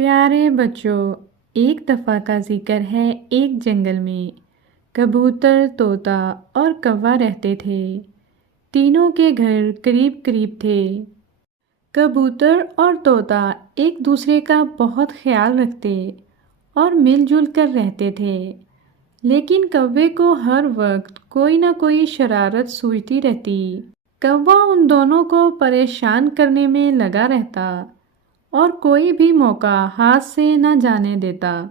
پیارے بچوں، ایک دفعہ کا ذکر ہے ایک جنگل میں کبوتر، طوطا اور کوا رہتے تھے۔ تینوں کے گھر قریب قریب تھے۔ کبوتر اور طوطا ایک دوسرے کا بہت خیال رکھتے اور مل جل کر رہتے تھے، لیکن کوے کو ہر وقت کوئی نہ کوئی شرارت سوچتی رہتی۔ کوا ان دونوں کو پریشان کرنے میں لگا رہتا اور کوئی بھی موقع ہاتھ سے نہ جانے دیتا۔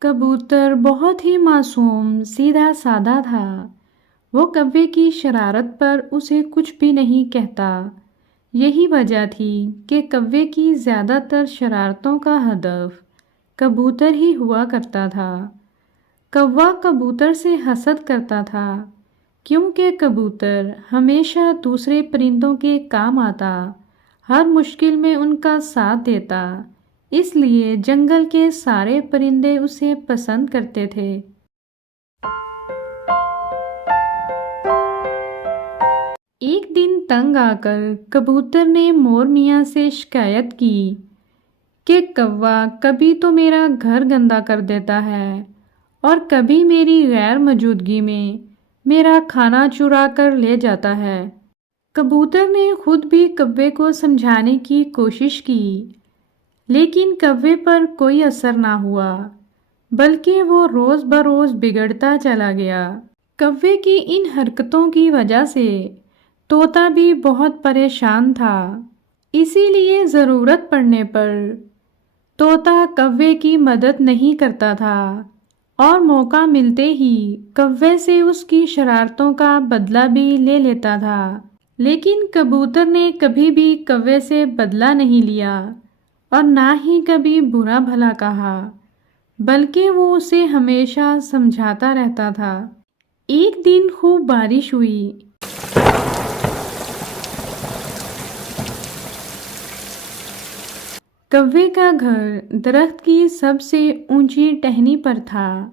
کبوتر بہت ہی معصوم، سیدھا سادہ تھا۔ وہ کوے کی شرارت پر اسے کچھ بھی نہیں کہتا۔ یہی وجہ تھی کہ کوے کی زیادہ تر شرارتوں کا ہدف کبوتر ہی ہوا کرتا تھا۔ کوا کبوتر سے حسد کرتا تھا، کیونکہ کبوتر ہمیشہ دوسرے پرندوں کے کام آتا، ہر مشکل میں ان کا ساتھ دیتا، اس لیے جنگل کے سارے پرندے اسے پسند کرتے تھے۔ ایک دن تنگ آ کر کبوتر نے مور میاں سے شکایت کی کہ کوا کبھی تو میرا گھر گندا کر دیتا ہے اور کبھی میری غیر موجودگی میں میرا کھانا چرا کر لے جاتا ہے۔ کبوتر نے خود بھی کوے کو سمجھانے کی کوشش کی، لیکن کوے پر کوئی اثر نہ ہوا، بلکہ وہ روز بروز بگڑتا چلا گیا۔ کوے کی ان حرکتوں کی وجہ سے طوطا بھی بہت پریشان تھا، اسی لیے ضرورت پڑنے پر طوطا کوے کی مدد نہیں کرتا تھا اور موقع ملتے ہی کوے سے اس کی شرارتوں کا بدلہ بھی لے لیتا تھا۔ لیکن کبوتر نے کبھی بھی کوے سے بدلہ نہیں لیا اور نہ ہی کبھی برا بھلا کہا، بلکہ وہ اسے ہمیشہ سمجھاتا رہتا تھا۔ ایک دن خوب بارش ہوئی۔ کوے کا گھر درخت کی سب سے اونچی ٹہنی پر تھا۔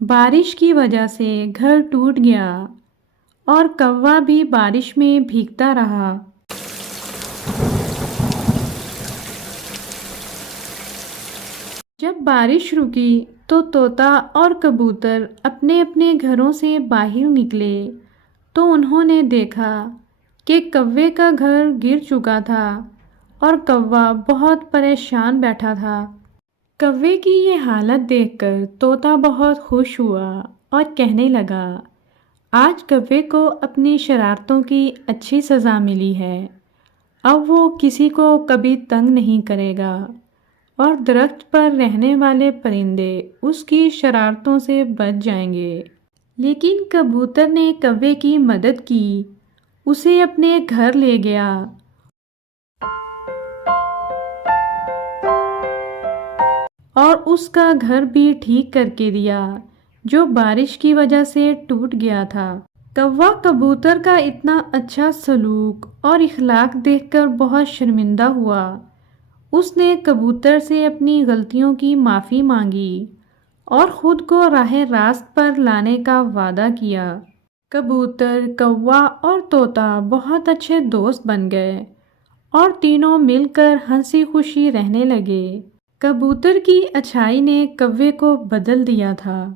بارش کی وجہ سے گھر ٹوٹ گیا اور کوا بھی بارش میں بھیگتا رہا۔ جب بارش رکی تو طوطا اور کبوتر اپنے اپنے گھروں سے باہر نکلے تو انہوں نے دیکھا کہ کوے کا گھر گر چکا تھا اور کوا بہت پریشان بیٹھا تھا۔ کوے کی یہ حالت دیکھ کر طوطا بہت خوش ہوا اور کہنے لگا، آج کوے کو اپنی شرارتوں کی اچھی سزا ملی ہے، اب وہ کسی کو کبھی تنگ نہیں کرے گا اور درخت پر رہنے والے پرندے اس کی شرارتوں سے بچ جائیں گے۔ لیکن کبوتر نے کوے کی مدد کی، اسے اپنے گھر لے گیا اور اس کا گھر بھی ٹھیک کر کے دیا جو بارش کی وجہ سے ٹوٹ گیا تھا۔ کوا کبوتر کا اتنا اچھا سلوک اور اخلاق دیکھ کر بہت شرمندہ ہوا۔ اس نے کبوتر سے اپنی غلطیوں کی معافی مانگی اور خود کو راہ راست پر لانے کا وعدہ کیا۔ کبوتر، کوا اور طوطا بہت اچھے دوست بن گئے اور تینوں مل کر ہنسی خوشی رہنے لگے۔ کبوتر کی اچھائی نے کوے کو بدل دیا تھا۔